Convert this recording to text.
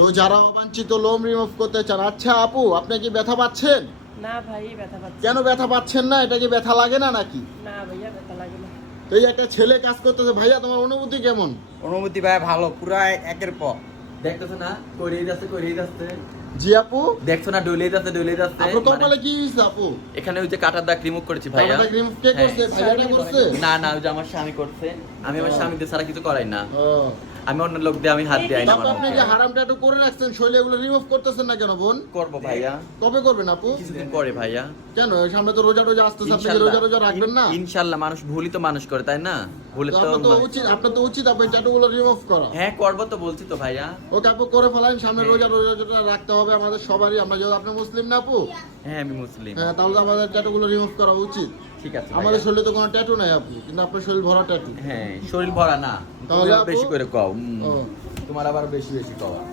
তো যারা অবাঞ্ছিত লোম রিমুভ করতে চান, আচ্ছা আপু আপনি কি ব্যথা পাচ্ছেন? না ভাই ব্যথা পাচ্ছি। কেন ব্যথা পাচ্ছেন না? এটা কি ব্যথা লাগে না নাকি? না ভাইয়া ব্যথা লাগে না। তো এই একটা ছেলে কাজ করতেছে, ভাইয়া তোমার অনুভূতি কেমন? অনুভূতি ভাই ভালো, পুরা একের পর। দেখতেছো না করেই যাচ্ছে। জি আপু, দেখছো না ডলেই যাচ্ছে। আপনার কপালে কি হইছে আপু? এখানে ওই যে কাটার দাগ রিমুভ করেছি ভাইয়া। আপনার রিমুভ কে করছে? হ্যাঁ। ভাইয়াটা করছে? না না, ওই যে আমার স্বামী করছে। আমি আমার স্বামীদের ছাড়া কিছু করাই না। ও, আমি অন্য লোক দিয়ে আমি হাত দিই না। তারপর আপনি যে হারাম ট্যাটু করে রাখছেন শরীরে, এগুলো রিমুভ করতেছেন না কেন বোন? করবো ভাইয়া, কবে করবেন আপু? কিছুদিন পরে ভাইয়া। কেন সামনে তো রোজা আসতেছে, আপনি কি রোজা রাখবেন না? ইনশাআল্লাহ, মানুষ ভুলই তো মানুষ করে, তাই না? ভুলে তো আপনার তো উচিত আপনি ট্যাটুগুলো রিমুভ করা। হ্যাঁ করবো তো, বলছি তো ভাইয়া। ওকে আপু করে ফেলান, সামনে হ্যাঁ। রোজা রাখতে হবে আমাদের সবারই। আমরা যেহেতু আপনি মুসলিম না আপু, হ্যাঁ আমি মুসলিম। হ্যাঁ তাহলে তো আমাদের ট্যাটুগুলো রিমুভ করা উচিত। ঠিক আছে আমাদের ভাইয়া। শরীরে তো কোনো ট্যাটু নাই আপু, কিন্তু আপনার শরীর ভরা ট্যাটু। হ্যাঁ শরীর ভরা না, তাহলে তুমি আপু- বেশি করে কও। ও। তোমার আবার বেশি কও।